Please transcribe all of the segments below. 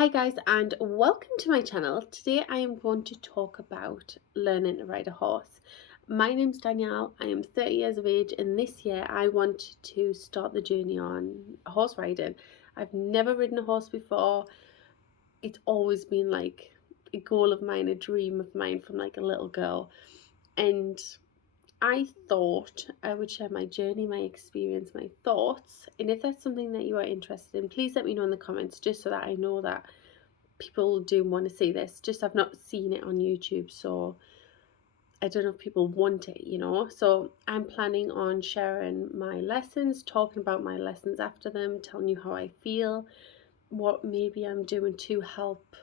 Hi guys, and welcome to my channel. Today I am going to talk about learning to ride a horse. My name's Danielle. I am 30 years of age, and this year I want to start the journey on horse riding. I've never ridden a horse before. It's always been like a goal of mine, a dream of mine from like a little girl. And I thought I would share my journey, my experience, my thoughts. And if that's something that you are interested in, please let me know in the comments, just so that I know that people do want to see this. Just I've not seen it on YouTube, so I don't know if people want it. So I'm planning on sharing my lessons, talking about my lessons after them, telling you how I feel, what maybe I'm doing to help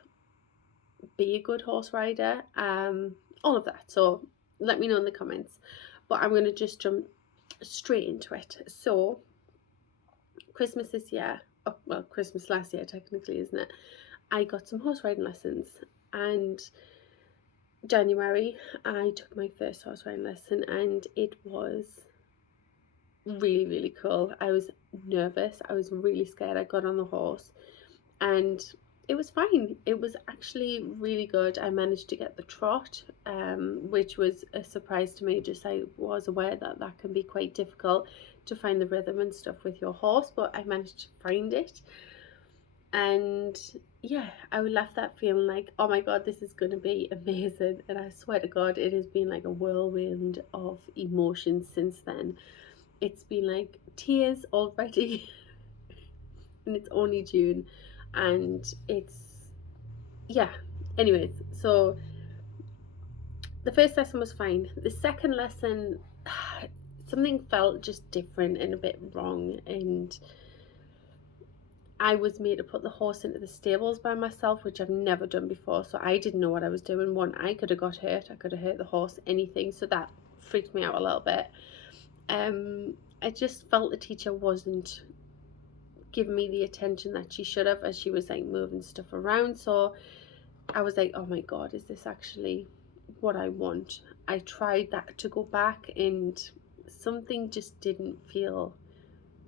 be a good horse rider, all of that. So let me know in the comments. But I'm going to just jump straight into it. So Christmas this year, oh, well, Christmas last year technically, isn't it? I got some horse riding lessons, and January I took my first horse riding lesson, and it was really cool. I was nervous, I was really scared. I got on the horse and it was fine. It was actually really good. I managed to get the trot, which was a surprise to me. Just I was aware that that can be quite difficult to find the rhythm and stuff with your horse, but I managed to find it. And yeah, I left that feeling like, oh my god, this is going to be amazing. And I swear to god, it has been like a whirlwind of emotions since then. It's been like tears already and it's only June, and it's, yeah. Anyways, so the first lesson was fine. The second lesson, something felt just different and a bit wrong, and I was made to put the horse into the stables by myself, which I've never done before. So I didn't know what I was doing. One, I could have got hurt. I could have hurt the horse, anything. So that freaked me out a little bit. I just felt the teacher wasn't giving me the attention that she should have, as she was like moving stuff around. So I was like, oh my god, is this actually what I want? I tried that to go back, and something just didn't feel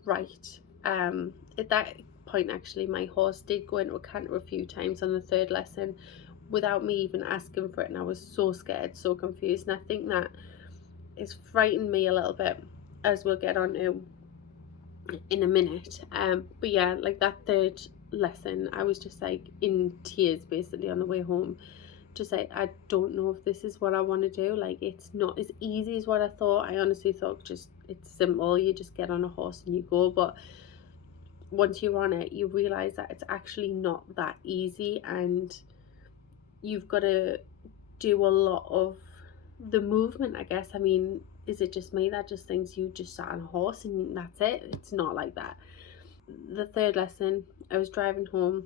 right. At that point, actually, my horse did go into a canter a few times on the third lesson without me even asking for it, and I was so scared, so confused. And I think that it's frightened me a little bit, as we'll get on to in a minute. But yeah, like that third lesson, I was just like in tears basically on the way home. Just like, I don't know if this is what I want to do. Like, it's not as easy as what I thought. I honestly thought just it's simple. You just get on a horse and you go. But once you're on it, you realize that it's actually not that easy, and you've got to do a lot of the movement, I guess. I mean, is it just me that just thinks you just sat on a horse and that's it? It's not like that. The third lesson, I was driving home.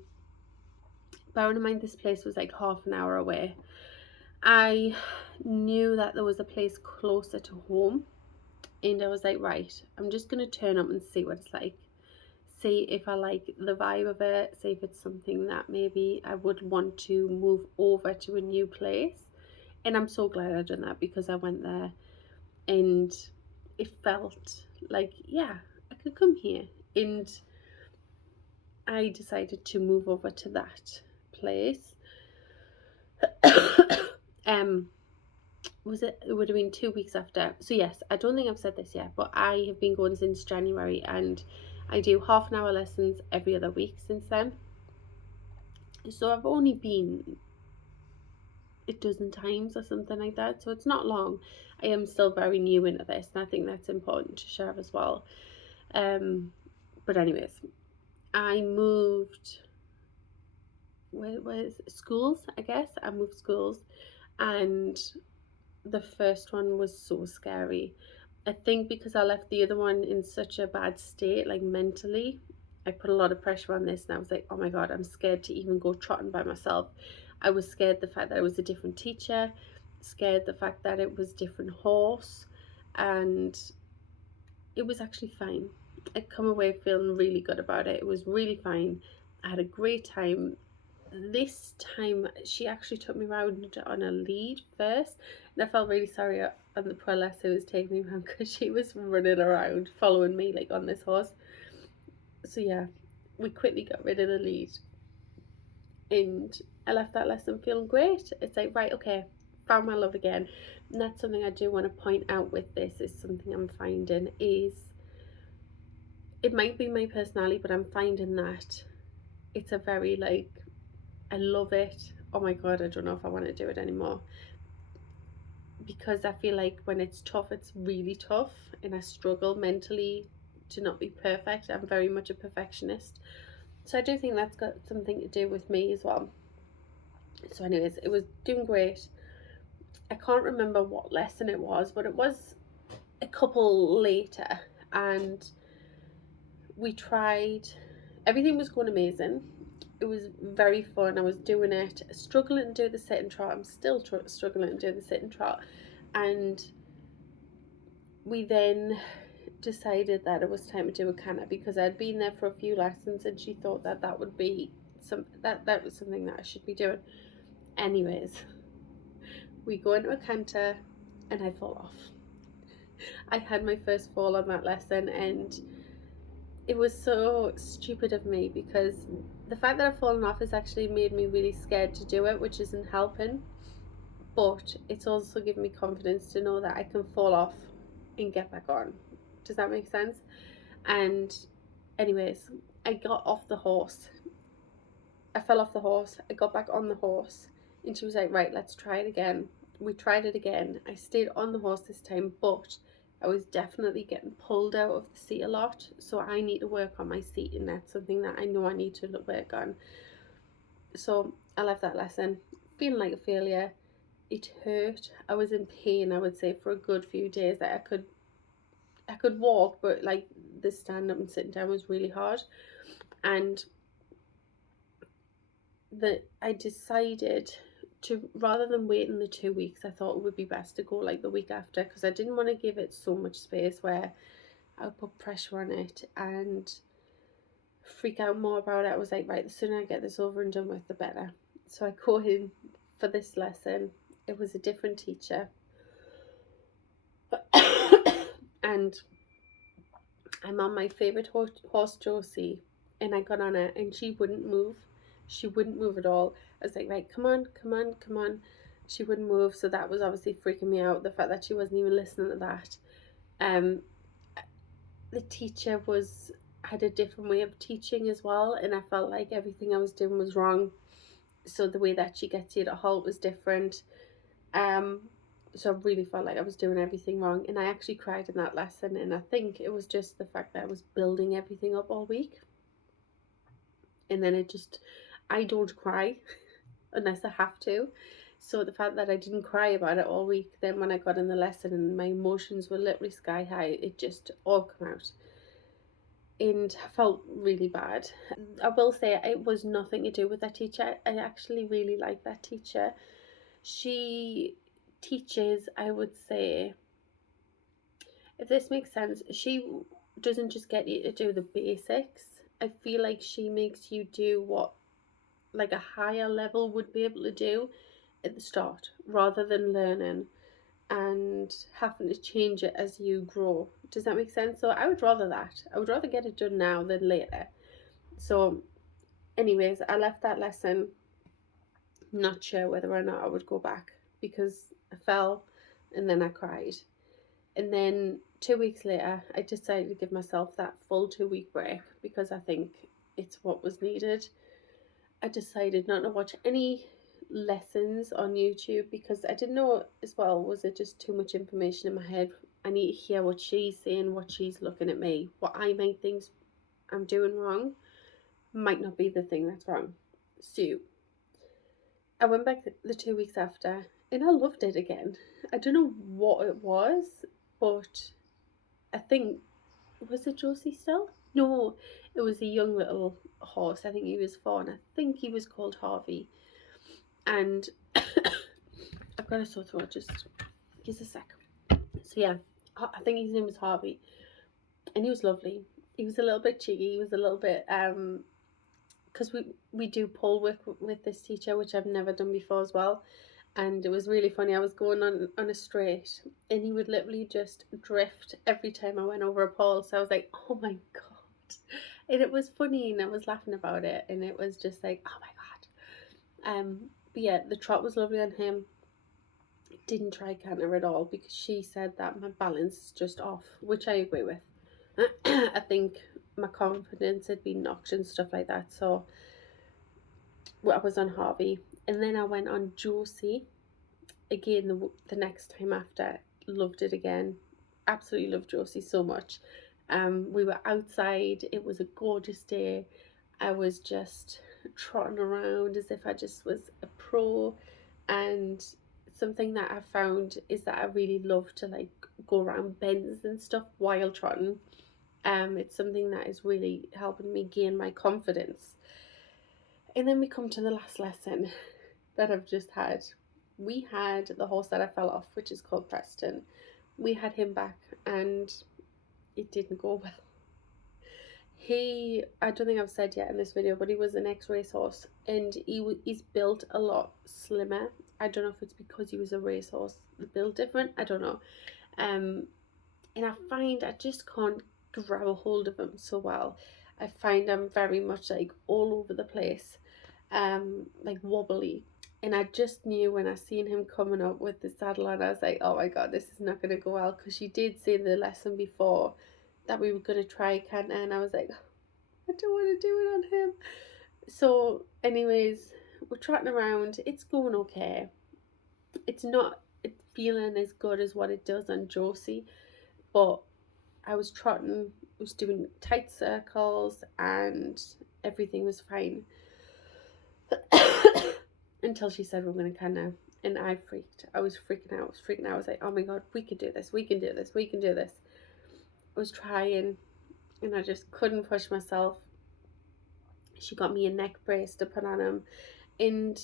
Bearing in mind this place was like half an hour away, I knew that there was a place closer to home, and I was like, right, I'm just gonna turn up and see what it's like, see if I like the vibe of it, see if it's something that maybe I would want to move over to a new place. And I'm so glad I done that, because I went there and it felt like, yeah, I could come here. And I decided to move over to that place. um it would have been 2 weeks after. So yes, I don't think I've said this yet, but I have been going since January, and I do half an hour lessons every other week since then. So I've only been a dozen times or something like that, so it's not long. I am still very new into this, and I think that's important to share as well. But anyways, I moved, where schools, I guess. I moved schools, and the first one was so scary. I think because I left the other one in such a bad state, like mentally, I put a lot of pressure on this, and I was like, oh my god, I'm scared to even go trotting by myself. I was scared the fact that it was a different teacher, scared the fact that it was different horse, and it was actually fine. I come away feeling really good about it. It was really fine. I had a great time. This time she actually took me around on a lead first, and I felt really sorry on the poor lass who was taking me around, because she was running around following me like on this horse. So yeah, we quickly got rid of the lead, and I left that lesson feeling great. It's like, right, okay, found my love again. And that's something I do want to point out with this, is something I'm finding is, it might be my personality, but I'm finding that it's a very like, I love it. Oh my god, I don't know if I want to do it anymore, because I feel like when it's tough, it's really tough, and I struggle mentally to not be perfect. I'm very much a perfectionist. So I do think that's got something to do with me as well. So, anyways, it was doing great. I can't remember what lesson it was, but it was a couple later, and we tried. Everything was going amazing. It was very fun. I was doing it, struggling to do the sit and trot. I'm still struggling to do the sit and trot. And we then decided that it was time to do a canter, because I'd been there for a few lessons, and she thought that that would be that was something that I should be doing. Anyways, we go into a canter, and I fall off. I had my first fall on that lesson, and it was so stupid of me, because the fact that I've fallen off has actually made me really scared to do it, which isn't helping. But it's also given me confidence to know that I can fall off and get back on. Does that make sense? And anyways, I got off the horse. I fell off the horse. I got back on the horse, and she was like, right, let's try it again. We tried it again. I stayed on the horse this time, but I was definitely getting pulled out of the seat a lot. So I need to work on my seat, and that's something that I know I need to work on. So I left that lesson feeling like a failure. It hurt. I was in pain, I would say, for a good few days. That I could walk, but like the stand up and sitting down was really hard. And that I decided to, rather than waiting the 2 weeks, I thought it would be best to go like the week after, because I didn't want to give it so much space where I would put pressure on it and freak out more about it. I was like, right, the sooner I get this over and done with, the better. So I go in for this lesson. It was a different teacher. And I'm on my favourite horse, Josie, and I got on her, and she wouldn't move. She wouldn't move at all. I was like, right, come on, come on, come on. She wouldn't move, so that was obviously freaking me out, the fact that she wasn't even listening to that. Um, the teacher had a different way of teaching as well, and I felt like everything I was doing was wrong. So the way that she gets you to halt was different. So I really felt like I was doing everything wrong, and I actually cried in that lesson, and I think it was just the fact that I was building everything up all week, and then I don't cry unless I have to. So the fact that I didn't cry about it all week, then when I got in the lesson and my emotions were literally sky high, it just all came out. And I felt really bad. I will say it was nothing to do with that teacher. I actually really like that teacher. She teaches, I would say, if this makes sense, she doesn't just get you to do the basics. I feel like she makes you do what like a higher level would be able to do at the start, rather than learning and having to change it as you grow. Does that make sense? So I would rather that. I would rather get it done now than later. So anyways, I left that lesson not sure whether or not I would go back, because I fell and then I cried. And then 2 weeks later, I decided to give myself that full 2 week break, because I think it's what was needed. I decided not to watch any lessons on YouTube, because I didn't know as well, was it just too much information in my head? I need to hear what she's saying, what she's looking at me. What I might think I'm doing wrong might not be the thing that's wrong. So I went back the 2 weeks after, and I loved it again. I don't know what it was, but I think, was it Josie still? No, it was a young little horse. I think he was 4, and I think he was called Harvey. And I've got a sore throat, just give us a sec. So yeah, I think his name was Harvey, and he was lovely. He was a little bit cheeky. He was a little bit because we do pole work with this teacher, which I've never done before as well. And it was really funny. I was going on a straight, and he would literally just drift every time I went over a pole. So I was like, oh my god. And it was funny, and I was laughing about it, and it was just like, oh my god. But yeah, the trot was lovely on him. Didn't try canter at all because she said that my balance is just off, which I agree with. I think my confidence had been knocked and stuff like that. So I was on Harvey, and then I went on Josie again the next time after. Loved it again. Absolutely loved Josie so much. We were outside. It was a gorgeous day. I was just trotting around as if I just was a pro. And something that I found is that I really love to like go around bends and stuff while trotting. It's something that is really helping me gain my confidence. And then we come to the last lesson that I've just had. We had the horse that I fell off, which is called Preston. We had him back and it didn't go well. I don't think I've said yet in this video, but he was an ex-race horse and he's built a lot slimmer. I don't know if it's because he was a racehorse, built different, I don't know. And I find I just can't grab a hold of him so well. I find I'm very much like all over the place, like wobbly. And I just knew when I seen him coming up with the saddle on, I was like, oh my god, this is not going to go well. Because she did say in the lesson before that we were going to try canter, and I was like, I don't want to do it on him. So anyways, we're trotting around. It's going okay. It's not feeling as good as what it does on Josie, but I was trotting, I was doing tight circles and everything was fine. Until she said we're going to canter, and I freaked. I was freaking out. I was like, oh my god, we can do this. We can do this. We can do this. I was trying and I just couldn't push myself. She got me a neck brace to put on him, and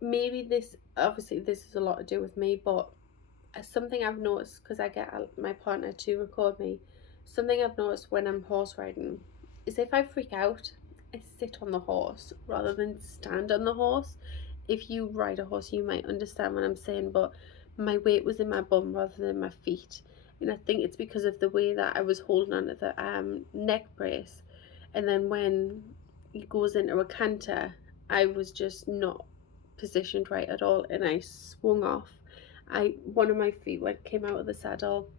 maybe this is a lot to do with me, but something I've noticed, because I get my partner to record me, something I've noticed when I'm horse riding is if I freak out, I sit on the horse rather than stand on the horse. If you ride a horse, you might understand what I'm saying, but my weight was in my bum rather than my feet. And I think it's because of the way that I was holding on to the neck brace. And then when it goes into a canter, I was just not positioned right at all, and I swung off. One of my feet came out of the saddle.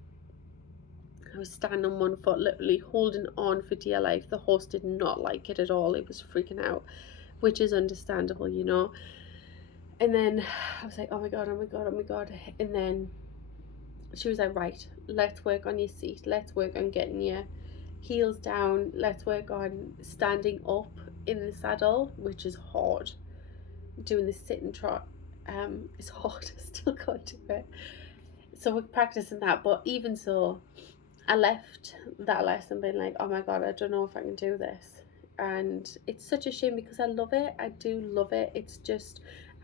I was standing on one foot, literally holding on for dear life. The horse did not like it at all. It was freaking out, which is understandable, you know. And then I was like, oh my god, oh my god, oh my god. And then she was like, right, let's work on your seat. Let's work on getting your heels down. Let's work on standing up in the saddle, which is hard. Doing the sit and trot is hard. I still can't do it. So we're practicing that. But even so, I left that lesson being like, oh my god, I don't know if I can do this. And it's such a shame because I love it. I do love it. It's just,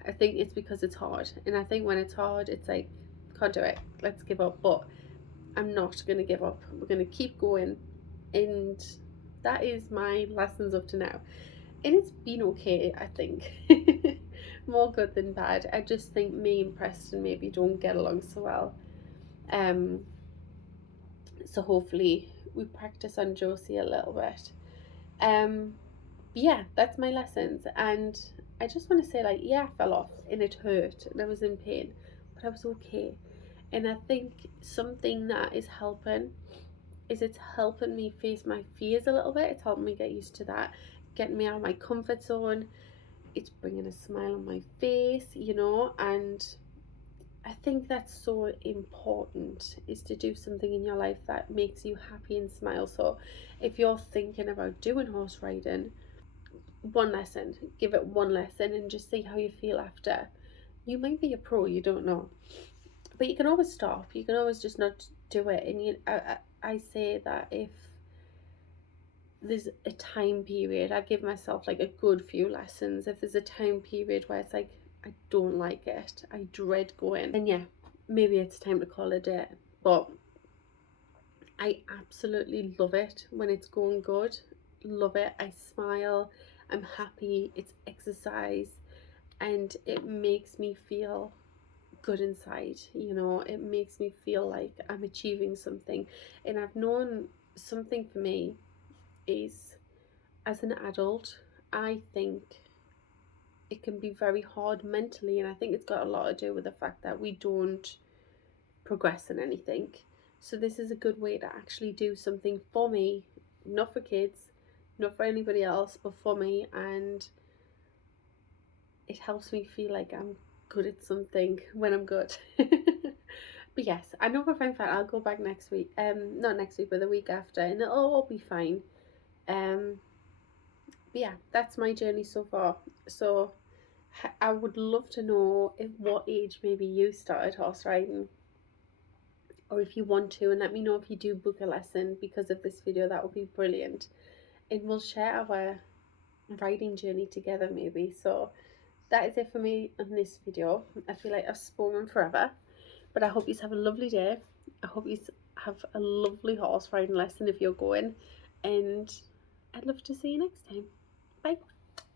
I think it's because it's hard. And I think when it's hard, it's like, can't do it. Let's give up. But I'm not going to give up. We're going to keep going. And that is my lessons up to now. And it's been okay, I think. More good than bad. I just think me and Preston maybe don't get along so well. So hopefully we practice on Josie a little bit. Yeah, that's my lessons. And I just want to say, like, yeah, I fell off and it hurt and I was in pain, but I was okay. And I think something that is helping is it's helping me face my fears a little bit. It's helping me get used to that, getting me out of my comfort zone. It's bringing a smile on my face, you know, and I think that's so important, is to do something in your life that makes you happy and smile. So if you're thinking about doing horse riding, one lesson, give it one lesson and just see how you feel after. You might be a pro, you don't know, but you can always stop. You can always just not do it. And I say that if there's a time period, I give myself like a good few lessons. If there's a time period where it's like, I don't like it, I dread going, then yeah, maybe it's time to call it a day. But I absolutely love it when it's going good. Love it. I smile, I'm happy, it's exercise, and it makes me feel good inside, you know. It makes me feel like I'm achieving something. And I've known something for me is, as an adult, I think it can be very hard mentally, and I think it's got a lot to do with the fact that we don't progress in anything. So this is a good way to actually do something for me, not for kids, not for anybody else, but for me, and it helps me feel like I'm good at something when I'm good. But yes, I know for a fact I'll go back next week. Not next week, but the week after, and it'll all be fine. Um, but yeah, that's my journey so far. So I would love to know at what age maybe you started horse riding, or if you want to, and let me know if you do book a lesson because of this video. That would be brilliant, and we'll share our riding journey together maybe. So that is it for me on this video. I feel like I've spoken forever, but I hope you have a lovely day. I hope you have a lovely horse riding lesson if you're going, and I'd love to see you next time. Bye.